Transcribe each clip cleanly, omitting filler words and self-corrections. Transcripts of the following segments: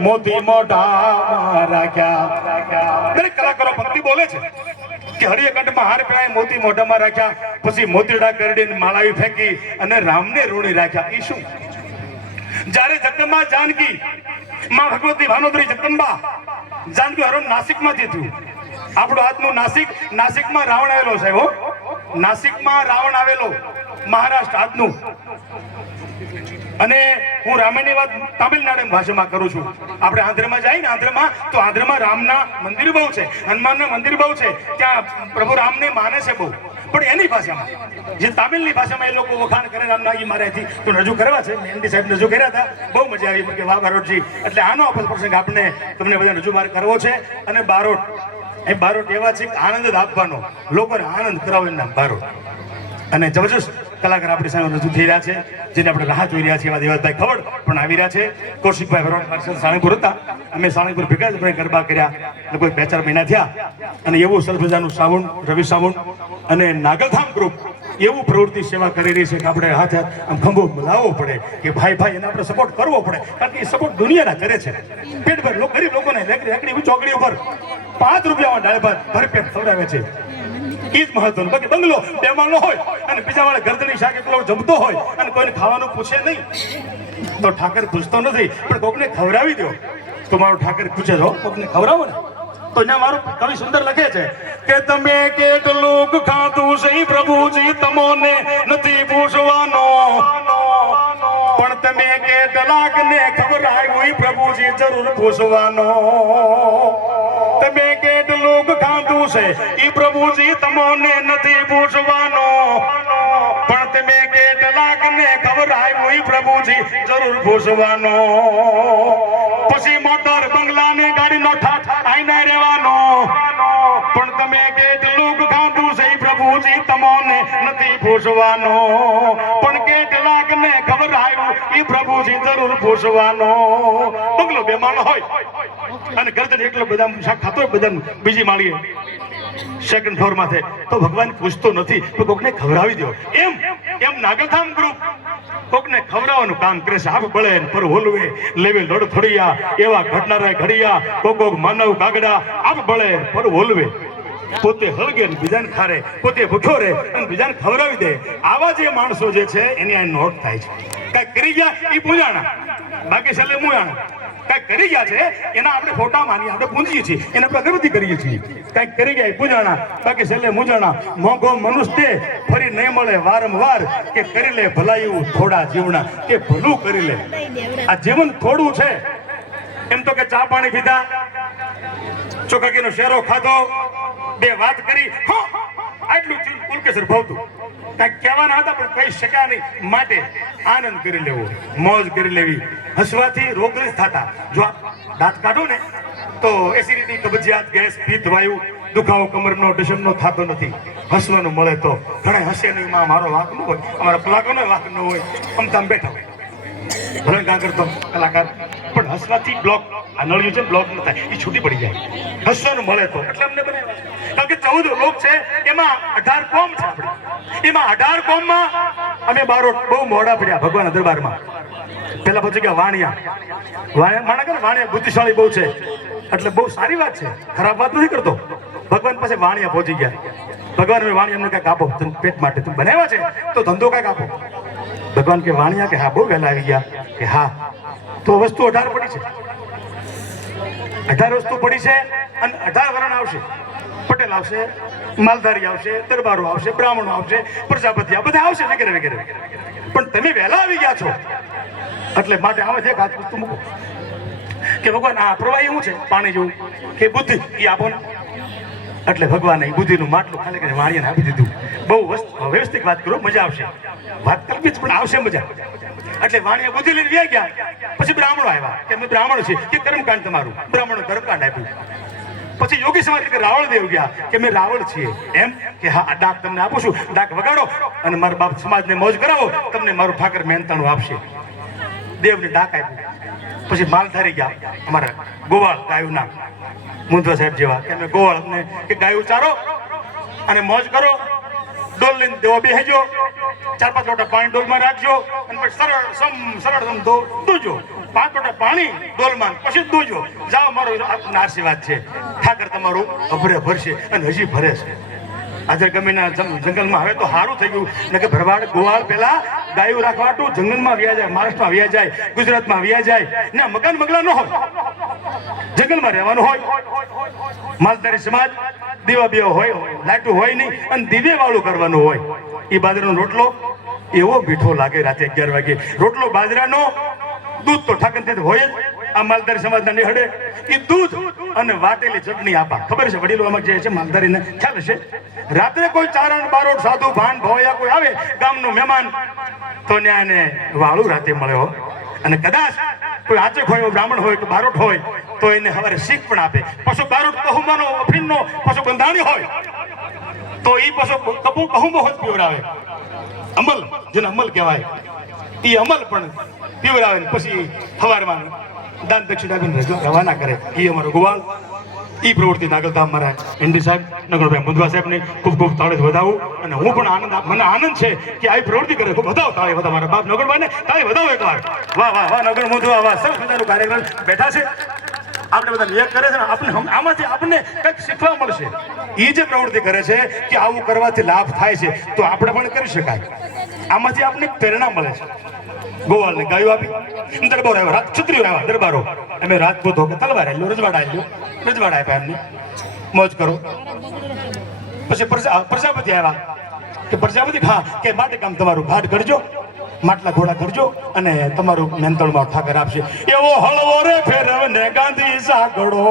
મોતી મોઢામાં રાખ્યા. દરેક કલાકારો ભક્તિ બોલે છે કે હરિયકંઠમાં હાર પહેરાય મોતી મોઢામાં રાખ્યા, પછી મોતીડા કરડીને માળાવી ફેંકી અને રામને રૂણી રાખ્યા. એ શું? જ્યારે જગદંબા જાનકી માં ભગવતી ભાનોદરી જગદંબા જાનકી હરણ નાસિકમાંથી થયું. આપણું આજનું નાસિકમાં રાવણ આવેલો સાહેબ, નાસિકમાં રાવણ આવેલો, મહારાષ્ટ્ર આજનું. અને હું રામાયણની વાત તામિલનાડુ ભાષામાં કરું છું. આપણે આંધ્રમાં જાય ને, આંધ્રમાં રામના મંદિર બહુ છે, હનુમાનના મંદિર બહુ છે, ત્યાં પ્રભુ રામને માને છે બહુ. પણ એની ભાષામાં, જે તામિલની ભાષામાં એ લોકો વખાણ કરે રામનાજી મારાથી, તો રજૂ કરવા છે. એમડી સાહેબ રજૂ કર્યા હતા, બહુ મજા આવી કે વાહ બારોટજી. એટલે આનો પ્રસંગ આપણે તમને બધા રજૂ કરવા છે. અને બારોટ એવા છે કે આનંદ જ આપવાનો, લોકોને આનંદ કરાવો એના બારોટ. અને જબરજસ્ત કલાકાર આપણી સામે રજૂ થઈ રહ્યા છે, જેને આપણે રાહ જોઈ રહ્યા છીએ. એવા દેવતભાઈ ખવડ પણ આવી રહ્યા છે. કૌશિકભાઈ ભરવાડ સાણીપુર હતા, અમે સાણીપુર ભેગા જ ગરબા કર્યા, કોઈ 2-4 મહિના થયા. અને એવું સરસ મજાનું સાવણ, રવિ સાવણ અને નાગલધામ ગ્રુપ એવું પ્રવૃત્તિ સેવા કરી રહી છે કે આપણે હાથ આમ ખંભો લાવવો પડે કે ભાઈ એને આપણે સપોર્ટ કરવો પડે. કારણ કે એ સપોર્ટ દુનિયાના કરે છે. પેટભર ગરીબ લોકોને રેકડી ચોકડી ઉપર 5 રૂપિયામાં દાળ ભાત ભરપેટ ખવડાવે છે. એ જ મહત્વનું. બાકી બંગલો બેમાનો હોય અને બીજા વાળા ગરદની શાક એકલો જમતો હોય અને કોઈને ખાવાનું પૂછે નહીં, તો ઠાકર પૂછતો નથી. પણ કોકને ખવડાવી દો તો મારો ઠાકર પૂછે છો, કોકને ખવડાવો ને. તો અહીંયા મારું કવિ સુંદર લખે છે કે તમે કેટલું ખાધું છે પ્રભુજી તમોને નથી પૂછવાનો, પણ તમે કેટલાક ને ખવડાવ્યું પ્રભુજી જરૂર પૂછવાનો. તમે કેટલું ખાધું છે ઈ પ્રભુજી તમોને નથી પૂછવાનો, પણ તમે કેટલાક ને ખવડાવ્યું ઈ પ્રભુજી જરૂર પૂછવાનો. પછી મોટર બંગલા ને ગાડી નો ઠાઠ આઈને રહેવાનો, પણ તમે કેટલું ખાધું છે ઈ પ્રભુજી તમોને નથી પૂછવાનો, પણ કેટલાક ને ખવડાવ્યું ઈ પ્રભુજી જરૂર પૂછવાનો. બંગલો બેમાનો હોય અને ગરદન એકલો બધા શાક ખાતો હોય, બધા બીજી માળીએ સેકન્ડ ફ્લોર માં તો ભગવાન પૂછતો નથી, તો કોકને ખવડાવી દો. એમ નાગલધામ ગ્રુપ કોકને ખવડાવવાનું કામ કરે છે. આપ બળે પર હોલવે લેવે લડ થોડિયા, એવા ઘટનારા ઘડિયા કોક માનવ કાગડા. આપ બળે પર હોલવે, પોતે હળગે ને બીજાને ખારે, પોતે ભૂખ્યો રહે અને બીજાને ખવડાવી દે. આવા જે માણસો જે છે એની આ નોટ થાય છે. કઈ કરી ગયા એ પૂજાણા, બાકી છેલ્લે મુયાણા. કઈ કરી ગયા છે એના આપણે ફોટા માની આપણે પૂંજીએ છીએ, એને આપણે અગરબત્તી કરીએ છીએ. કઈક કરી ગયા પૂજાણા, બાકી છેલ્લે મુજાણા. મોંઘો મનુષ્ય ફરી નહીં મળે વારંવાર, કે કરી લે ભલાયું થોડા જીવના, કે ભલું કરી લે. આ જીવન થોડું છે. એમ તો કે ચા પાણી પીધા, ચોખાકીનો શેરો ખાધો, 2 વાત કરી, આટલું પુલકેસર ભાવતું. કઈક કહેવાના હતા પણ કહી શક્યા નહીં, માટે આનંદ કરી લેવો, મોજ કરી લેવી. હસવાથી રોગ નથી થતા. જો દાંત કાઢો ને તો એસિડિટી, કબજિયાત, ગેસ, પિત્ત, વાયુ, દુખાવો કમરનો, ડશમનો થતો નથી. હસવાનું મળે તો. ઘણા હસે નહીં, માં મારો વાંક ન હોય, અમારા કલાકારનો વાંક ન હોય, આમ બેઠા હોય ભલે કાં કરતો કલાકાર, પણ હસવાથી બ્લોક, આ નળિયું છે બ્લોક ન થાય, એ છૂટી પડી જાય. હસવાનું મળે તો. એટલે અમને બનાવ્યા. કારણ કે 14 લોક છે, એમાં 18 કોમ છે આપણે. એમાં 18 કોમમાં અમે બારોટ બહુ મોડા પડ્યા ભગવાનના દરબારમાં. પેલા પછી ગયા વાણિયા બુદ્ધિશાળી બહુ છે, એટલે બહુ સારી વાત છે, ખરાબ વાત નથી કરતો. ભગવાન પાસે વાણિયા પહોંચી ગયા. ભગવાન વાણિયા એમને કઈક આપો, પેટ માટે તમે બનાવ્યા છે તો ધંધો કઈક આપો. ભગવાન કે વાણિયા કે હા, બહુ વહેલા આવી ગયા કે હા. તો વસ્તુ 18 પડી છે, 18 વસ્તુ પડી છે. અને 18 વરણ આવશે. પટેલ આવશે, માલધારી આવશે, દરબારો આવશે, બ્રાહ્મણો આવશે, પ્રજાપતિ બધા આવશે વગેરે વગેરે. પણ તમે વહેલા આવી ગયા છો એટલે માટે આમાં એક હાથ વસ્તુ મૂકો કે ભગવાન આ પ્રવાહી શું છે, પાણી જેવું કે બુદ્ધિ, એ આપો ને. એટલે ભગવાને બુદ્ધિનું માટલું ખાલી કરીને વાણિયાને આપી દીધું. બહુ વ્યવસ્થિત વાત કરો, મજા આવશે. વાત કરવી જ પણ આવશે મજા. એટલે વાણિયા બુદ્ધિ લઈને વ્યા ગયા. પછી બ્રાહ્મણો આવ્યા કે અમે બ્રાહ્મણો છીએ, કે કર્મકાંડ તમારું. બ્રાહ્મણો કર્મકાંડ આપ્યું. પછી યોગી સમાજ કે રાવળ દેવ ગયા કે અમે રાવળ છીએ. એમ કે હા, ડાક તમને આપું છું, ડાક વગાડો અને મારા બાપ સમાજને મોજ કરાવો, તમને મારું ઠાકર મહેનતાણું આપશે. દેવને ડાક આપ્યું. પછી માલધારી ગયા, અમારા ગોવાળ ગાયુના મુંદવા સાહેબ જેવા, કે અમે ગોવાળ અમને કે ગાયું ચારો અને મોજ કરો. ડોલ લઈને દેવો બેસજો, 4-5 લોટા પાણી ડોલમાં રાખજો અને પછી સરળ ધોજો. 5 લોટા પાણી ડોલમાં પછી દૂજો જાઓ મારો આશીર્વાદ છે ઠાકર તમારું અભરે ભરશે અને હજી ભરે છે આજે ગમીના જંગલમાં હવે તો સારું થઈ ગયું ને કે ભરવાડ ગોવાળ પેલા ગાયો રાખવાટું જંગલમાં વ્યા જાય મહારાષ્ટ્રમાં વ્યા જાય ગુજરાતમાં વ્યા જાય ને મકાન બંગલા ન હોય જંગલમાં રહેવાનું હોય માલધારી સમાજ દીવા બીવા હોય લાઈટું હોય નહીં અને દીવે વાળું કરવાનું હોય એ બાજરાનો રોટલો એવો મીઠો લાગે રાતે 11 વાગે રોટલો બાજરાનો દૂધ તો ઠાકર હોય જ આ માલધારી સમાજના નિહળે એ દૂધ અને વાટેલી ચટણી આપા ખબર છે વડીલો આમાં જે છે માલધારીને ખ્યાલ હશે રાત્રે કોઈ ચારણ બારોટ સાધુ ભાન ભોયા કોઈ આવે ગામનું મહેમાન તો ન્યાને વાળું રાતે મળ્યો અને કદાચ કોઈ આચક હોય બ્રાહ્મણ હોય કે બારોટ હોય તો એને હવારે શીખ પણ આપે પશુ બારોટ કહુમાનો અફીણનો પશુ બંધાણી હોય તો એ પશુ કહુમો જ પીવડાવે અમલ જેને અમલ કહેવાય એ અમલ પણ પીવડાવે પછી હવારમાં દાન દક્ષિણા આપીને રવાના કરે એ અમારો ગોવાળ એ પ્રવૃત્તિ નાગલધામ મારા એનડી સાહેબ નગરભાઈ મુંદવા સાહેબને ખૂબ ખૂબ તાળે વધાવું અને હું પણ મને આનંદ છે કે આવી પ્રવૃત્તિ કરે ખૂબ વધાવો તાળે વધાવ મારા બાપ નગરભાઈને તાળે વધાવો એકવાર વાહ વાહ વાહ નગર મુંદવા વાહ સરસ મજાનો કાર્યક્રમ બેઠા છે આપણે બધા એક કરે છે ને આપણે આમાંથી આપણને કંઈક શીખવા મળશે એ જે પ્રવૃત્તિ કરે છે કે આવું કરવાથી લાભ થાય છે તો આપણે પણ કરી શકાય આમાંથી આપણને પ્રેરણા મળે છે ગોવાળ ને ગાયો આપી દરબારો આવ્યા રાત ક્ષત્રિયો આવ્યા દરબારો અમે રાજપૂતો કે તલવાર આવ્યો રજવાડા આપ્યા એમને મોજ કરો પછી પ્રજાપતિ આવ્યા કે પ્રજાપતિ હા કે માટે કામ તમારું ઘાટ કરજો માટલા ઘોડા કરજો અને તમારું મેંતળમાં ઠાકર આપશે એવો હળવો રે ફેરવને ગાંધી સાગડો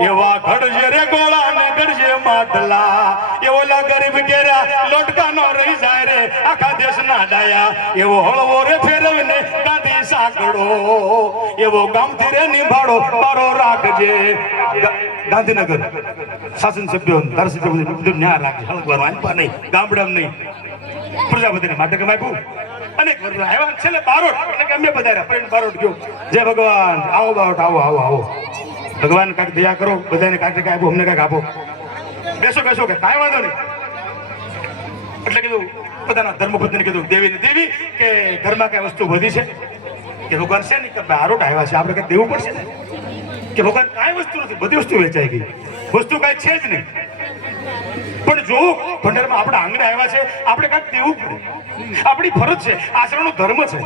એવા ઘડજે રે ગોળા ને ગરજે માટલા એવો લા ગરીબ ઘેરા લોટકા નો રહી જાય રે આખા દેશના ડાયા એવો હળવો રે ફેરવને ગાંધી સાગડો એવો ગામથી રે નિભાડો બારો રાખજે ગાંધીનગર શાસન સભ્યો ધારાસભ્યો ન્યા રાખે હળગવાનું આનપા નહીં ગામડામાં નહીં પ્રજાપતિને માટે કમાયું અનેક વર્ષ આવ્યા છેલ્લે બારોટ એટલે કે અમે પધાર્યા પ્રેમ બારોટ ગયો જય ભગવાન આવો બારોટ આવો આવો આવો ભગવાન કાંઈક દયા કરો બધાને કાંઈક આપો અમને કાંઈક આપો બેસો બેસો કે કાંઈ વાંધો નહીં એટલે કીધું પોતાના ધર્મપત્નીને કીધું દેવી કે ઘરમાં કઈ વસ્તુ વધી છે કે ભગવાન છે ને કે બારોટ આવ્યા છે આપણે કંઈક દેવું પડશે ને કે ભગવાન કાંઈ વસ્તુ નથી બધી વસ્તુ વેચાઈ ગઈ વસ્તુ કાંઈ છે જ નહીં પણ જો ભંડારમાં આપણા આંગણે આવ્યા છે આપણે કાંઈક દેવું પડે આપણી ફરજ છે આચરણનો ધર્મ છે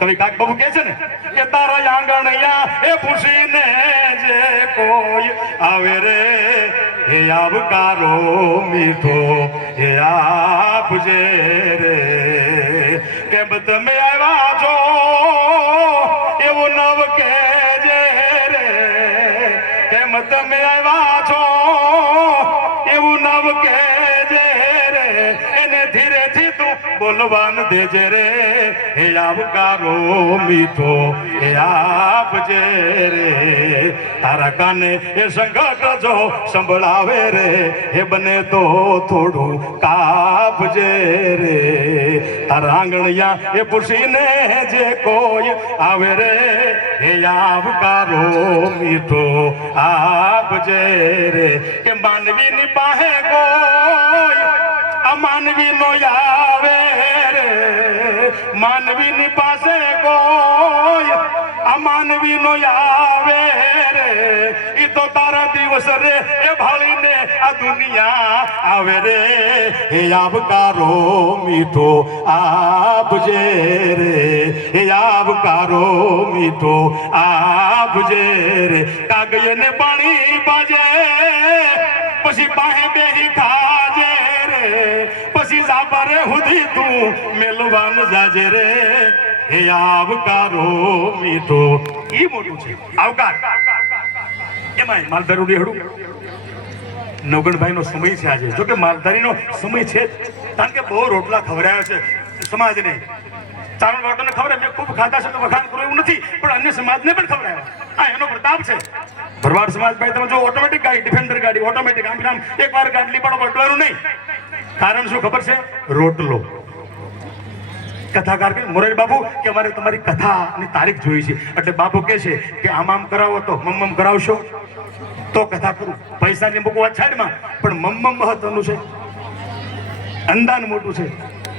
કવિ કાક બાબુ કહે છે ને કે તારા આંગણિયા એ પૂછીને જે કોઈ આવે રે હે આવકારો મીઠો હે આપજે રે કેમ તમે આવ્યા છો એવું નવ કહેજે રે કેમ તમે આવ્યા છો એવું નવ કહેજે રે એને ધીરેથી તું બોલવાન દેજે રે હે આવકારો મીઠો હે આપજે રે તારા કાને એ સંકટ જો સંભળાવે રે હે બને તો થોડું કાપજે રે તારા આંગણિયા એ પૂછીને જે કોઈ આવે રે હે આવકારો મીઠો આપજે રે કે માનવીની પાસે કોઈ અમાનવી નો આવે રે માનવીની પાસે કોઈ અમાનવી નો આવે રે ઈ તો તારા દિવસ રે એ ભાળીને આ દુનિયા આવે રે હે આવકારો મીઠો આપજે રે હે આવકારો મીઠો આપજે રે કાગયને પાણી બાજે પછી પાહે બેહી ખાજે રે પછી સાબરે હુધી તું મેલવાન જાજે રે હે આવકારો મીઠો ઈ મોટું છે આવકાર એમાં માલધારી ડેહડું નવગણભાઈ નો સમય છે આજે જો કે માલધારી નો સમય છે કારણ કે બહુ રોટલા ખવડાવ્યા છે સમાજને ચારણ વાટોને ખવડાવે મેં ખૂબ ખાધા છે તો વખાણ કરું એવું નથી પણ અન્ય સમાજને પણ ખવડાવ્યા આ એનો પ્રતાપ છે ભરવાડ સમાજ ભાઈ તમે જો ઓટોમેટિક ગાડી ડિફેન્ડર ગાડી ઓટોમેટિક આમ એકવાર ગાડી પણ બદલવાનું નહીં કારણ શું ખબર છે રોટલો કથાકાર કે મોરારી બાપુ કે અમારે તમારી કથાની તારીખ જોઈ છે એટલે બાપુ કહે છે કે આમ કરાવો તો મમ્મ કરાવશો તો કથા કરું પૈસાની મૂકવા છાડમાં પણ મમ્મ મહત્વનું છે અંદાન મોટું છે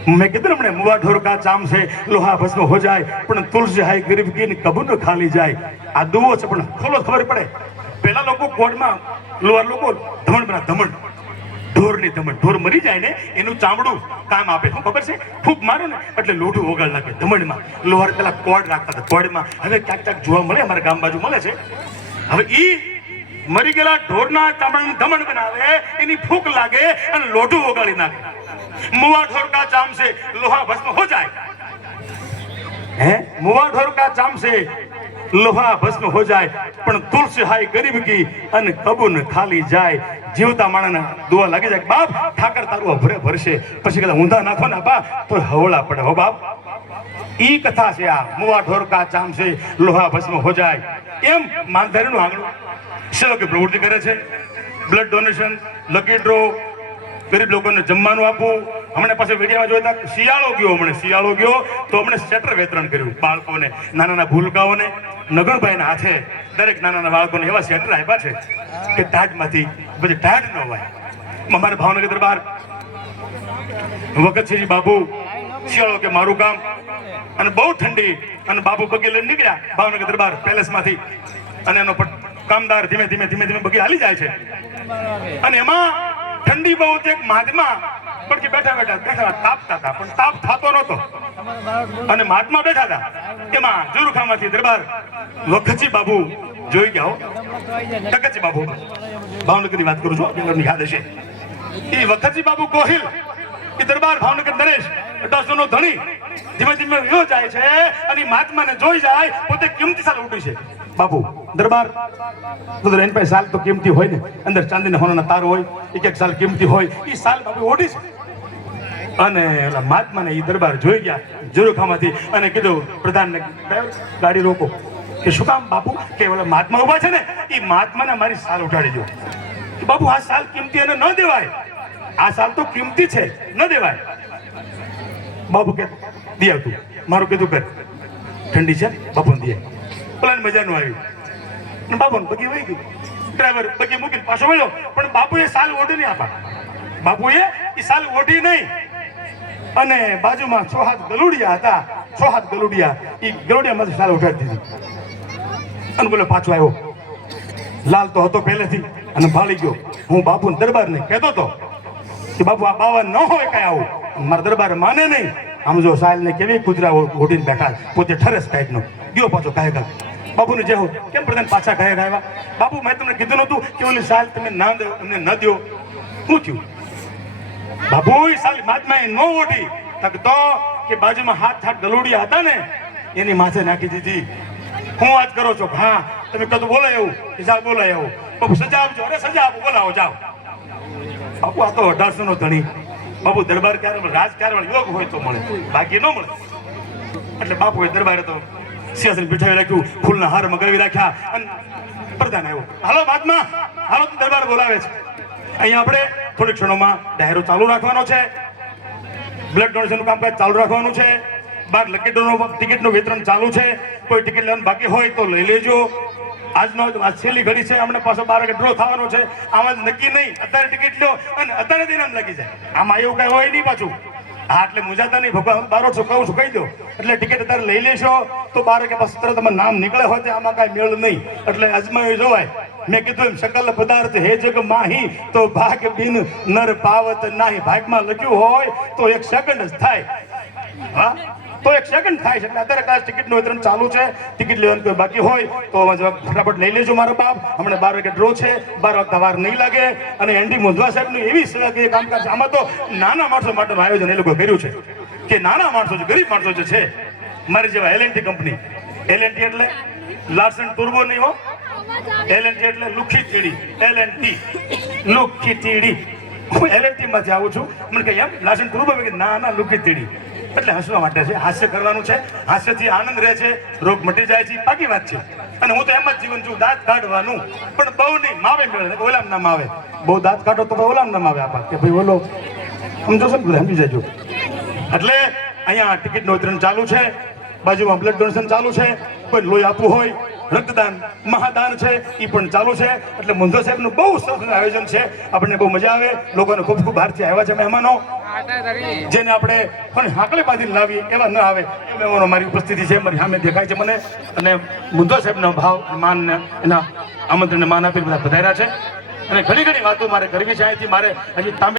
मैं किधर हमने मुआ ढोर का चाम से लोहा भस्म हो जाए पण तुलसी हाय गरीब की कबूर न खाली जाए आ दुओ છે પણ ખોલો ખબર પડે પેલા લોકો કોડમાં લોહાર લોકો ધમણ બના ધમણ ઢોરની ધમણ ઢોર મરી જાય ને એનું ચામડું કામ આપે શું ખબર છે ફૂંક મારો ને એટલે લોઢું ઓગળ લાગે ધમણમાં લોહાર પેલા કોડ રાખતા હતા કોડમાં હવે ક્યાંક ક્યાંક જોવા મળે અમારા ગામ બાજુ મળે છે હવે ઈ મરી ગયેલા ઢોરના ચામડાનું ધમણ બનાવે એની ફૂંક લાગે અને લોઢું ઓગાળી નાખે मुआ ढोर का चाम से लोहा भस्म हो जाए हैं मुआ ढोर का चाम से लोहा भस्म हो जाए पण तुलसी हाय गरीब की अन कबून खाली जाए जीवता माणसना दुआ लागी જાય બાપ ઠાકર તારું ભરે ભરશે પછી કદા ઊંધા નાખો ને બા તો હવળા પડે હો બાપ ઈ કથા છે આ મુआ ढोर का चाम से लोहा भस्म हो जाए એમ માનધારીનું આંગણું સેવકે પ્રવૃત્તિ કરે છે બ્લડ ડોનેશન લકી ડ્રો ગરીબ લોકોને જમવાનું આપવું હમણાં પાસે વિડીયોમાં જોતા શિયાળો ગયો તો હમણે સ્વેટર વિતરણ કર્યું બાળકોને નાના ભૂલકાઓને નગરભાઈના હાથે દરેક નાના બાળકોને એવા સ્વેટર આપ્યા છે કે ટાઢમાંથી પછી ટાઢ ન હોય અમારે ભાવનગર દરબાર વખતસિંહજી બાપુ શિયાળો કે મારું કામ અને બહુ ઠંડી અને બાપુ બગી લઈને નીકળ્યા ભાવનગર દરબાર પેલેસમાંથી અને એનો કામદાર ધીમે ધીમે બગી હાલી જાય છે અને એમાં ઠંડી બહુ છે મહાત્મા પણ કે બેઠા તાપતા હતા પણ તાપ થતો નતો અને મહાત્મા બેઠા હતા એમાં જોરુખામાંથી દરબાર વખતજી બાબુ જોઈ ગયા વખતજી બાબુ ભાવનગરની વાત કરું છું આપની યાદ હશે એ વખતજી બાબુ ગોહિલ એ દરબાર ભાવનગર નરેશ 1800 નો ધણી ધીમે વયો જાય છે અને મહાત્માને જોઈ જાય પોતે કિંમતી સાલ ઉઠી છે બાપુ દરબાર તો એની પાસે સાલ તો કિંમતી હોય ને અંદર ચાંદીના હોનાના તાર હોય એક સાલ કિંમતી હોય એ સાલ બાપુ ઓઢી છે અને ઓલા મહાત્માને એ દરબાર જોઈ ગયા જોરુખામાંથી અને કીધું પ્રધાનને ગાડી રોકો કે શું કામ બાપુ કે ઓલા મહાત્મા ઉભા છે ને એ મહાત્માને મારી સાલ ઉઠાડી દો બાપુ આ સાલ કિંમતી અને ન દેવાય આ સાલ તો કિંમતી છે ન દેવાય બાપુ કે દી આવતું મારું કીધું કર ઠંડી છે બાપુ દે પેલાને મજા નું આવી બાપુ બગી વહી ગયું ડ્રાઈવર બગી મૂકીને પાછો વળ્યો પણ બાપુએ સાલ ઓઢી નહીં આપા બાપુએ એ સાલ ઓઢી નહીં અને બાજુમાં 6 હાથ ગલુડિયા હતા 6 હાથ ગલુડિયા એ ગલુડિયામાંથી સાલ ઉઠાડી દીધી અને બોલે પાછો આવ્યો લાલ તો હતો પહેલેથી અને ભાળી ગયો હું બાપુ દરબારને કહેતો હતો કે બાપુ આ બાવા ન હોય કઈ આવું મારા દરબાર માને નહીં આમ જો સાલ ને કેવી કૂતરા ઓઢીને બેઠા પોતે ઠરેસ ટાઈપનો ગયો પાછો કાયગા બાપુને જે કેમ પ્રધાન પાછા ગાયા બાપુ મેં તમને કીધું નતું કે ઓલી સાલ તમે ના દો એમને ન દો શું થયું બાપુ સાલ મહાત્માએ ન ઓઢી તો કે બાજુમાં હાથ ગલુડિયા હતા ને એની માથે નાખી દીધી હું વાત કરો છો હા તમે કદું બોલાય એવું કે જાઓ બોલાય એવું બાપુ સજા આપજો અરે સજા આપો બોલાવો જાઓ બાપુ આ તો 1800 નો ધણી બાપુ દરબાર ક્યારે રાજ ક્યારે યોગ હોય તો મળે બાકી ન મળે એટલે બાપુએ દરબારે તો સિંહાસન બિઠાવી રાખ્યું ફૂલના હાર મગાવી રાખ્યા અને પ્રધાન આવ્યો હાલો મહાત્મા હાલો તો દરબાર બોલાવે છે અહીંયા આપણે થોડીક ક્ષણોમાં ડાયરો ચાલુ રાખવાનો છે બ્લડ ડોનેશનનું કામકાજ ચાલુ રાખવાનું છે બાર ટિકિટનું વિતરણ ચાલુ છે કોઈ ટિકિટ લેવાનું બાકી હોય તો લઈ લેજો આજનો આ છેલ્લી ઘડી છે હમણાં પાછો 12 વાગે ડ્રો થવાનો છે આમાં નક્કી નહીં અત્યારે ટિકિટ લો અને અત્યારે જ ઇનામ લાગી જાય આમાં એવું કઈ હોય નહીં પાછું હા એટલે મુજાતા નહીં ભગવાન 1200 કહું છું કહી દો એટલે ટિકિટ અત્યારે લઈ લેશો તો 12 વાગે પાછું તરત તમારું નામ નીકળે હોય તો આમાં કાંઈ મેળ નહીં એટલે અજમાવી જોવાય મેં કીધું એમ શકલ પદાર્થ હે જગ માહી તો ભાગ બિન નર પાવત નાહી ભાગમાં લખ્યું હોય તો 1 સેકન્ડ જ થાય હા તો 1 સેકન્ડ થાય છે એટલે અત્યારે કદાચ ટિકિટનું વિતરણ ચાલુ છે ટિકિટ લેવાનું કોઈ બાકી હોય તો ફટાફટ લઈ લેજો મારો બાપ હમણાં 12 વાગે ડ્રો છે 12 વાગતા વાર નહીં લાગે અને એનડી મોંધવા સાહેબનું એવી સેવા કામકાજ છે આમાં તો નાના માણસો માટેનું આયોજન એ લોકો કર્યું છે કે નાના માણસો છે ગરીબ માણસો જે છે મારી જેવા એલએનટી કંપની એલએનટી એટલે લાર્સન ટુર્બો નહીં હો એલએનટી એટલે લુખી તીડી એલએનટી લુખી તીડી હું એલએનટી માંથી આવું છું મને કહે એમ લાર્સન ટુર્બો ના ના લુખી તીડી એટલે હસવા માટે છે હાસ્ય કરવાનું છે હાસ્યથી આનંદ રહે છે રોગ મટી જાય છે બાકી વાત છે અને હું તો એમ જ જીવન છું દાંત કાઢવાનું પણ બહુ નહીં માવે મેળે ઓલામ ના માવે બહુ દાંત કાઢો તો ઓલામ ના માવે આપા કે ભાઈ ઓલો સમજો છો ને સમજી જજો એટલે અહીંયા ટિકિટનું વિતરણ ચાલુ છે બાજુમાં બ્લડ ડોનેશન ચાલુ છે કોઈ લોહી આપવું હોય, રક્તદાન મહાદાન છે એ પણ ચાલુ છે. એટલે મુંદો સાહેબનું બહુ સરસ આયોજન છે. આપણને બહુ મજા આવે. લોકોને ખૂબ ખૂબ બહારથી આવ્યા છે મહેમાનો, જેને આપણે પણ હાકલે બાંધીને લાવીએ એવા ન આવે એ મહેમાનો મારી ઉપસ્થિતિ છે, મારી સામે દેખાય છે મને. અને મુંદો સાહેબનો ભાવ માન એના આમંત્રણને માન આપી બધા પધાર્યા છે. અને ઘણી ઘણી વાતો મારે કરવી છે. અહીંથી મારે હજી